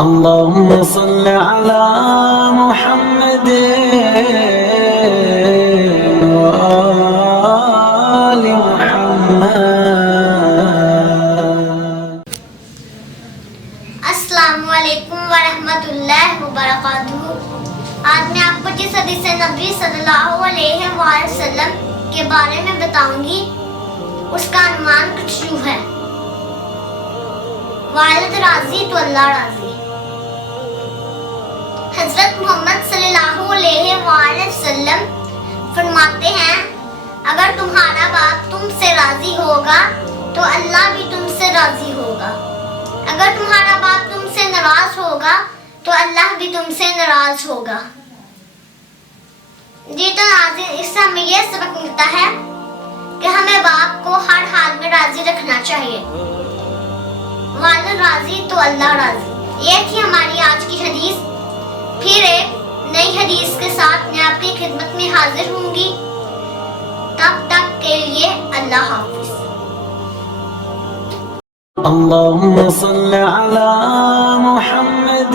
اللهم صل على محمد وآل محمد. السلام علیکم ورحمۃ اللہ وبرکاتہ. آج میں آپ کو جس حدیث نبی صلی اللہ علیہ وآلہ وسلم کے بارے میں بتاؤں گی اس کا عنوان کچھ یوں ہے: والد راضی تو اللہ راضی. حضرت محمد صلی اللہ علیہ وآلہ وسلم فرماتے ہیں، اگر تمہارا باپ تم سے راضی ہوگا تو اللہ بھی تم سے راضی ہوگا. اگر تمہارا باپ تم سے ناراض ہوگا تو اللہ بھی تم سے ناراض ہوگا. جی تو ناظرین، اس سے ہمیں یہ سبق ملتا ہے کہ ہمیں باپ کو ہر حال میں راضی رکھنا چاہیے. والد راضی تو اللہ راضی. یہ تھی ہماری آج کی حدیث. پھر ایک نئی حدیث کے ساتھ میں آپ کی خدمت میں حاضر ہوں گی. تب تک کے لیے اللہ حافظ. اللهم صل على محمد